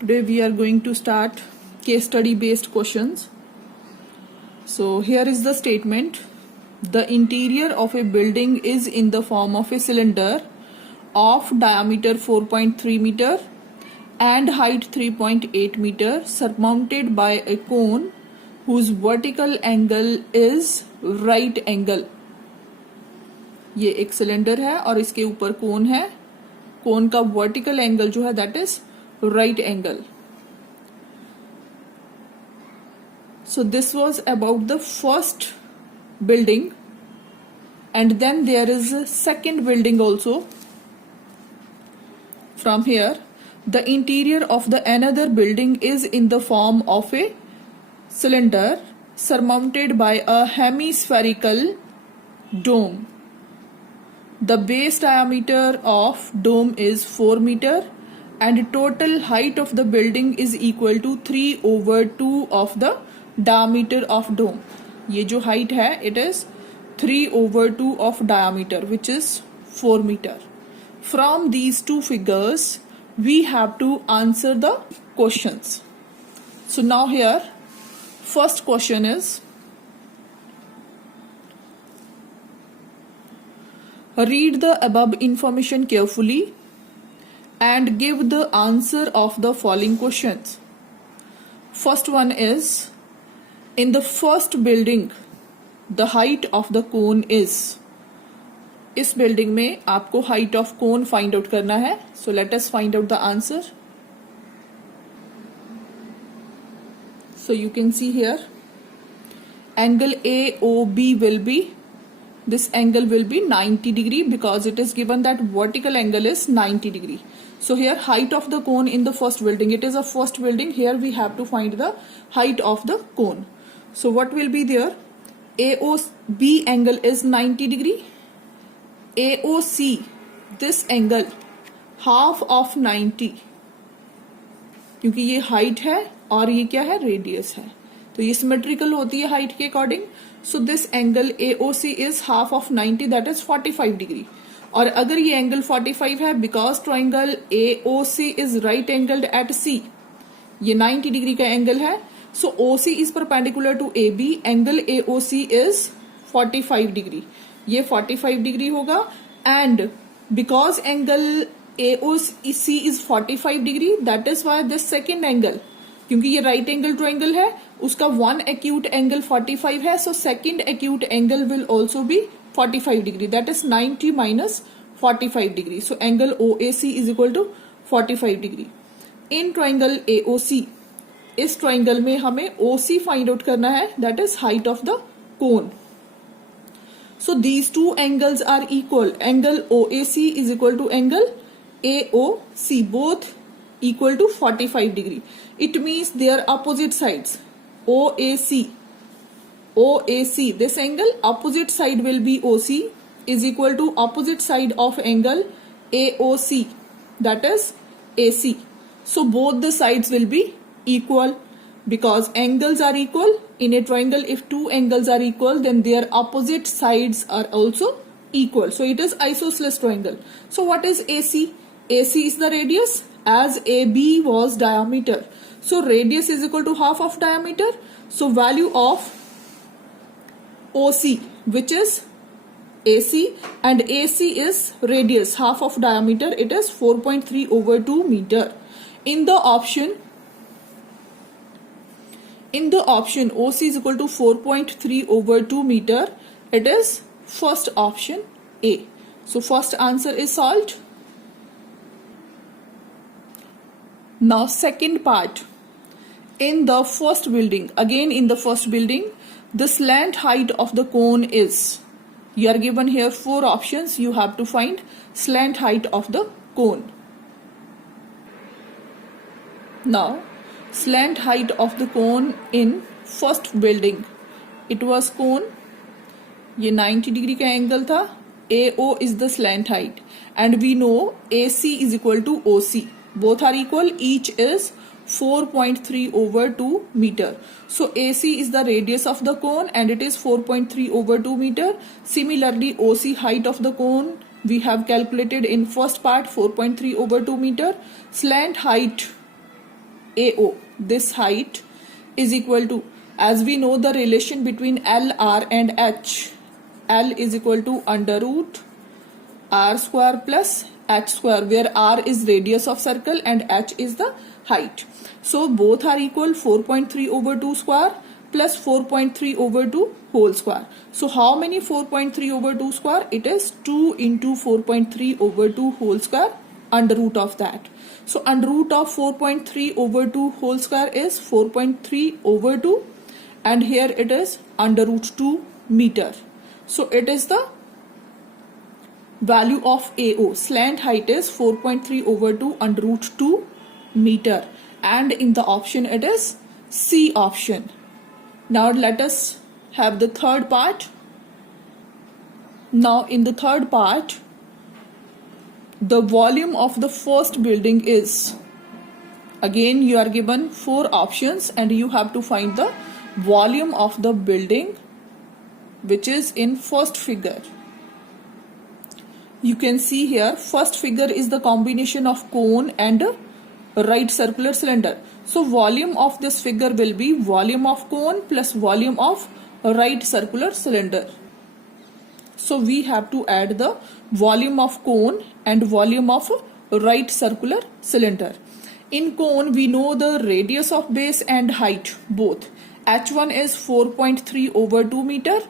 Today we are going to start case study based questions. So here is the statement. The interior of a building is in the form of a cylinder of diameter 4.3 meter and height 3.8 meter surmounted by a cone whose vertical angle is right angle. ये एक cylinder है और इसके ऊपर कोन है. कोन का vertical angle जो है that is right angle. So this was about the first building, and then there is a second building also. From here, the interior of the another building is in the form of a cylinder surmounted by a hemispherical dome. The base diameter of dome is 4 meter and total height of the building is equal to 3/2 of the diameter of dome. ये जो height है it is 3/2 of diameter which is 4 meter. From these two figures we have to answer the questions. So now here first question is, read the above information carefully and give the answer of the following questions. First one is, in the first building the height of the cone is. इस building में आपको height of cone find out करना है. So let us find out the answer. So you can see here angle AOB will be, this angle will be 90 degree because it is given that vertical angle is 90 degree. So here height of the cone in the first building, it is a first building. Here we have to find the height of the cone. So what will be there? AOB angle is 90 degree. AOC, this angle half of 90, क्योंकि ये height है और ये क्या है, radius है, तो ये symmetrical होती है height के according. So this angle AOC is half of 90, that is 45 degree. और अगर ये एंगल 45 है, because triangle AOC is right angled at C, ये 90 डिग्री का एंगल है. So OC is perpendicular to AB, angle AOC is 45 degree, ये 45 degree होगा. And because angle AOC is 45 degree, that is why this second angle, क्योंकि ये right angle triangle है, उसका one acute angle 45 है. So second acute angle will also be 45 degree, that is 90 minus 45 degree. So angle OAC is equal to 45 degree. In triangle AOC, इस triangle में हमें OC find out करना है, that is height of the cone. So these two angles are equal. Angle OAC is equal to angle AOC, both equal to 45 degree. It means they are opposite sides. OAC, this angle, opposite side will be OC, is equal to opposite side of angle AOC, that is AC. So both the sides will be equal because angles are equal. In a triangle, if two angles are equal, then their opposite sides are also equal. So it is isosceles triangle. So what is AC? AC is the radius, as AB was diameter. So radius is equal to half of diameter. So value of OC, which is AC, and AC is radius, half of diameter, it is 4.3/2 meter. In the option OC is equal to 4.3/2 meter, it is first option A. So first answer is solved. Now second part. In the first building, again in the first building, the slant height of the cone is, you are given here 4 options, you have to find slant height of the cone. Now slant height of the cone in first building, it was cone, ये 90 degree का angle था. AO is the slant height and we know AC is equal to OC, both are equal, each is 4.3/2 meter. So AC is the radius of the cone and it is 4.3/2 meter. Similarly, OC height of the cone we have calculated in first part 4.3/2 meter. Slant height AO, this height is equal to, as we know the relation between L, R and H, L is equal to under root R square plus H square, where R is radius of circle and H is the height. So both are equal, 4.3 over 2 square plus 4.3 over 2 whole square. So how many 4.3 over 2 square? It is 2 into 4.3 over 2 whole square, under root of that. So under root of 4.3 over 2 whole square is 4.3 over 2, and here it is under root 2 meter. So it is the value of AO. Slant height is 4.3 over 2 under root 2 meter, and in the option it is C option. Now let us have the third part. Now in the third part, the volume of the first building is, again you are given 4 options and you have to find the volume of the building which is in first figure. You can see here, first figure is the combination of cone and right circular cylinder. So volume of this figure will be volume of cone plus volume of right circular cylinder. So we have to add the volume of cone and volume of right circular cylinder. In cone we know the radius of base and height both. H1 is 4.3 over 2 meter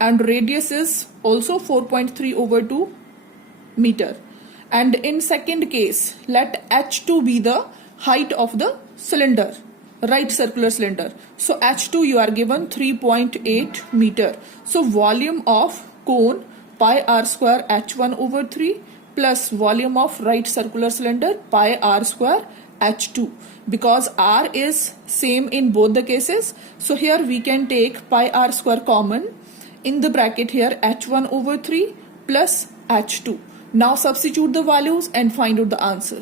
and radius is also 4.3 over 2 meter. And in second case, let H2 be the height of the cylinder, right circular cylinder. So H2 you are given 3.8 meter. So volume of cone pi r square H1 over 3 plus volume of right circular cylinder pi r square H2. Because R is same in both the cases, so here we can take pi r square common. In the bracket here H1 over 3 plus H2. Now substitute the values and find out the answer.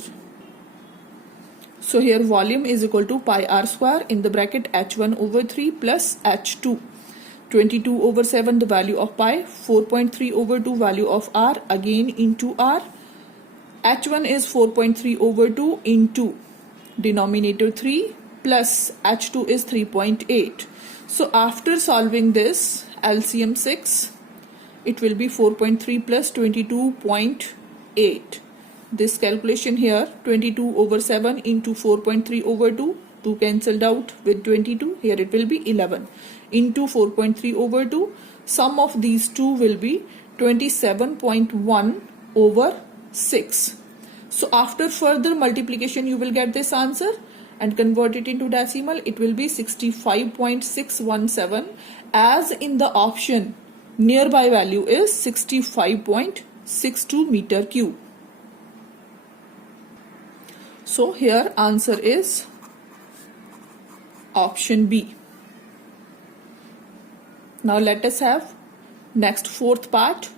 So here volume is equal to pi r square in the bracket H1 over 3 plus H2. 22 over 7 the value of pi, 4.3 over 2 value of r, again into r. H1 is 4.3 over 2 into denominator 3 plus H2 is 3.8. So after solving this LCM 6, it will be 4.3 plus 22.8. This calculation here, 22 over 7 into 4.3 over 2, 2 cancelled out with 22, here it will be 11 into 4.3 over 2, sum of these two will be 27.1 over 6. So after further multiplication you will get this answer and convert it into decimal, it will be 65.617, as in the option nearby value is 65.62 meter cube. So here answer is option B. Now let us have next fourth part.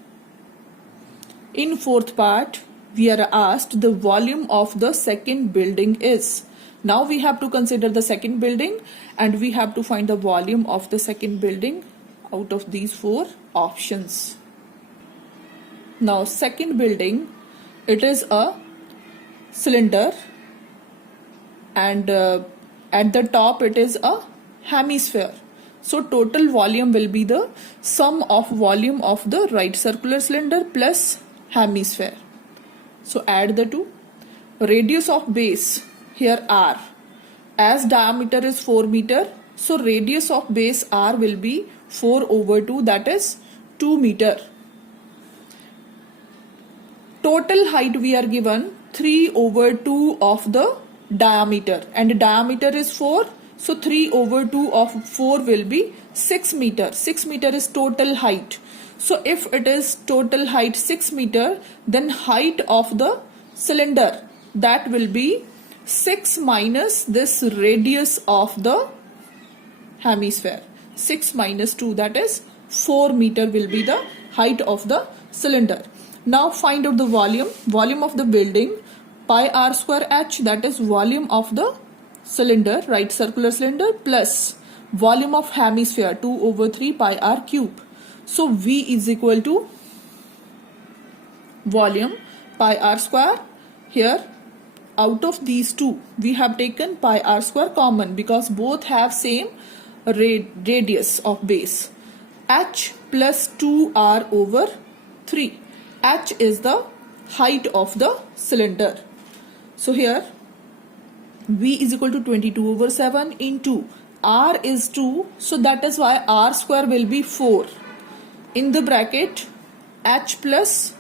In fourth part we are asked the volume of the second building is. Now we have to consider the second building and we have to find the volume of the second building out of these 4 options. Now second building, it is a cylinder and at the top it is a hemisphere. So total volume will be the sum of volume of the right circular cylinder plus hemisphere. So add the two. Radius of base, here r, as diameter is 4 meter, so radius of base r will be 4 over 2, that is 2 meter. Total height we are given 3 over 2 of the diameter, and diameter is 4, so 3 over 2 of 4 will be 6 meter. 6 meter is total height. So if it is total height 6 meter, then height of the cylinder, that will be 6 minus this radius of the hemisphere. 6 minus 2, that is 4 meter will be the height of the cylinder. Now find out the volume. Volume of the building, pi r square h, that is volume of the cylinder, right circular cylinder, plus volume of hemisphere 2 over 3 pi r cube. So V is equal to volume pi r square, here out of these two we have taken pi r square common because both have same radius of base. H plus 2r over 3. H is the height of the cylinder. So here V is equal to 22 over 7 into R is 2, so that is why R square will be 4. In the bracket H plus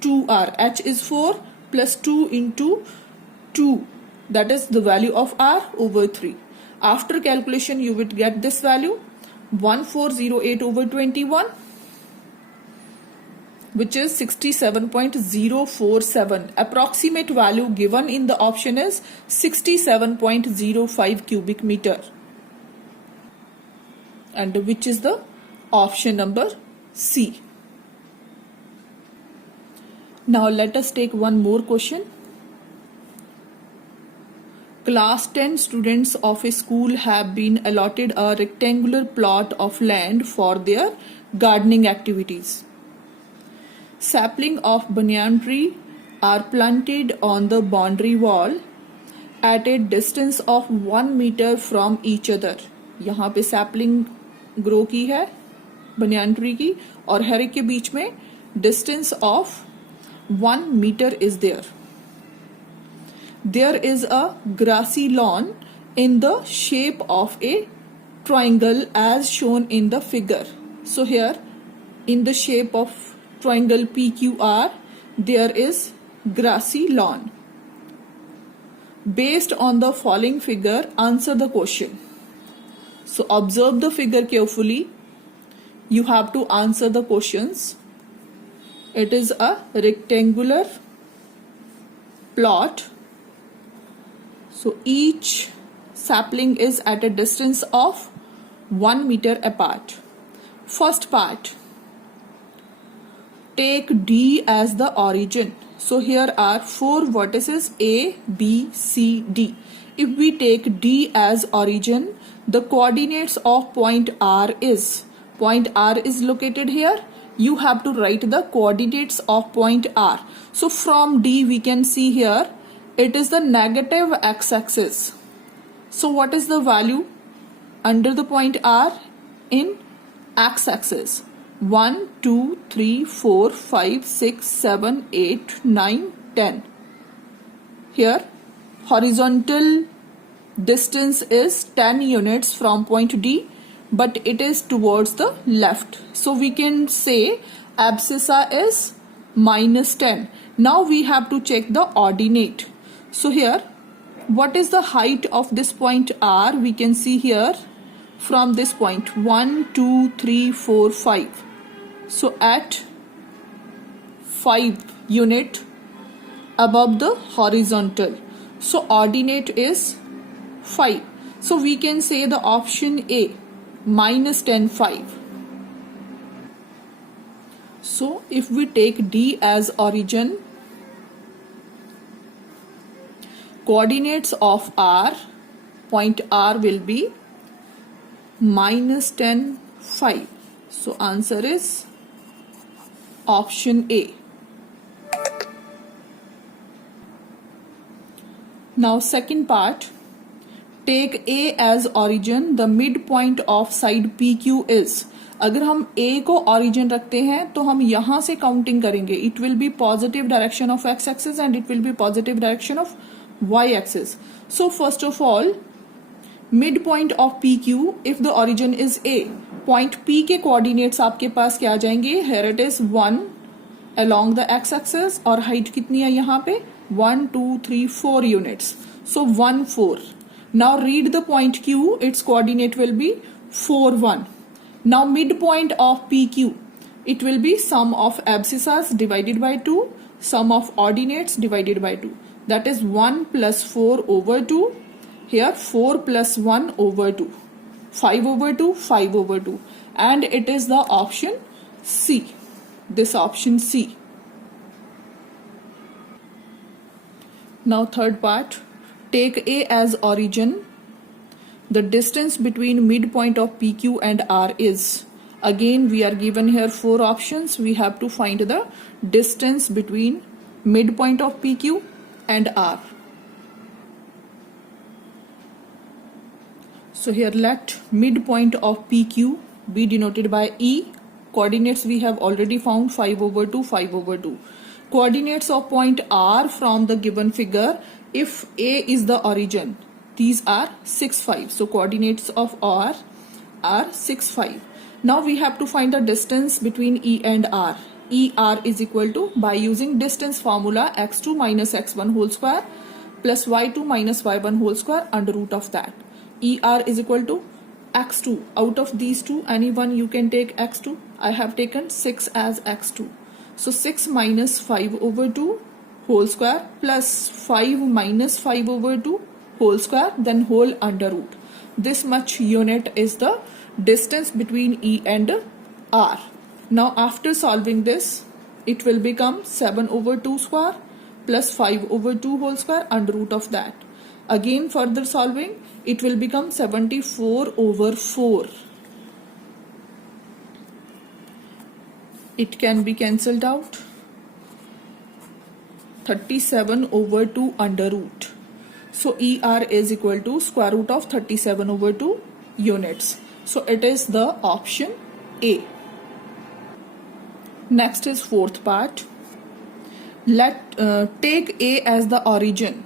2R. H is 4 plus 2 into 2. That is the value of R over 3. After calculation you would get this value 1408 over 21, which is 67.047. Approximate value given in the option is 67.05 cubic meter, and which is the option number C. Now let us take one more question. Class 10 students of a school have been allotted a rectangular plot of land for their gardening activities. Sapling of banyan tree are planted on the boundary wall at a distance of 1 meter from each other. यहाँ पे sapling grow की है banyan tree की, और हर एक के बीच में distance of 1 meter is there. There is a grassy lawn in the shape of a triangle as shown in the figure. So here in the shape of triangle PQR there is grassy lawn. Based on the following figure, answer the question. So observe the figure carefully. You have to answer the questions. It is a rectangular plot. So each sapling is at a distance of 1 meter apart. First part, take D as the origin. So here are 4 vertices A, B, C, D. If we take D as origin, the coordinates of point R is located here. You have to write the coordinates of point R. So from D we can see here it is the negative x-axis. So what is the value under the point R in x-axis? 1, 2, 3, 4, 5, 6, 7, 8, 9, 10. Here horizontal distance is 10 units from point D, but it is towards the left. So we can say abscissa is -10. Now we have to check the ordinate. So here, what is the height of this point R? We can see here from this point 1, 2, 3, 4, 5. So at 5 unit above the horizontal. So ordinate is 5. So we can say the option A, -10, 5. So if we take D as origin, coordinates of R, point R will be -10, 5. So answer is option A. Now second part, take A as origin, the midpoint of side PQ is. अगर हम A को origin रखते हैं तो हम यहाँ से counting करेंगे. It will be positive direction of x axis and it will be positive direction of y axis. So first of all, midpoint of PQ, if the origin is A, point P के coordinates आपके पास क्या आ जाएंगे? Here it is 1 along the x axis और height कितनी है यहाँ पे? 1, 2, 3, 4 units. So 1, 4. Now read the point Q, its coordinate will be 4, 1. Now midpoint of PQ, it will be sum of abscissas divided by 2, sum of ordinates divided by 2. That is 1 plus 4 over 2. Here 4 plus 1 over 2. 5 over 2, 5 over 2. And it is the option C. This option C. Now third part, take A as origin. The distance between midpoint of PQ and R is. Again we are given here 4 options. We have to find the distance between midpoint of PQ and R. So here let midpoint of PQ be denoted by E. Coordinates we have already found 5/2, 5/2. Coordinates of point R from the given figure, if A is the origin, these are 6, 5. So coordinates of R are 6, 5. Now we have to find the distance between E and R. ER is equal to, by using distance formula, x2 minus x1 whole square plus y2 minus y1 whole square under root of that. ER is equal to x2. Out of these two, any one you can take x2. I have taken 6 as x2. So 6 minus 5/2 whole square plus 5 minus 5/2 whole square, then whole under root. This much unit is the distance between E and R. Now after solving this, it will become 7/2 square plus 5/2 whole square under root of that. Again further solving, it will become 74/4. It can be cancelled out. 37/2 under root. So ER is equal to square root of 37/2 units. So it is the option A. Next is fourth part. Take A as the origin.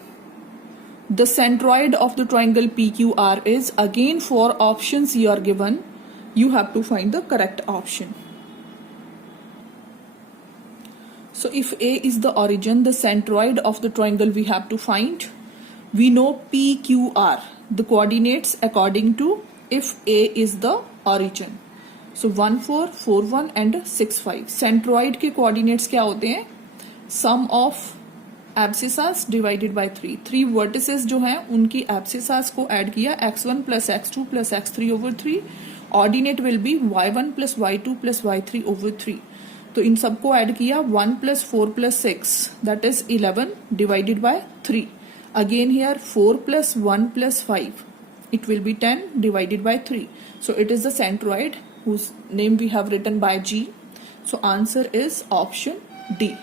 The centroid of the triangle PQR is, again 4 options you are given. You have to find the correct option. So if A is the origin, the centroid of the triangle we have to find. We know PQR, the coordinates according to if A is the origin. So 1, 4, 4, 1 and 6, 5. Centroid के coordinates क्या होते हैं? Sum of abscissas divided by 3. 3 vertices जो हैं उनकी abscissas को add किया, x1 plus x2 plus x3/3. Ordinate will be y1 plus y2 plus y3/3. तो इन सबको ऐड किया, 1 plus 4 plus 6, that is 11 divided by 3. Again here 4 plus 1 plus 5, it will be 10 divided by 3. So it is the centroid whose name we have written by G. So answer is option D.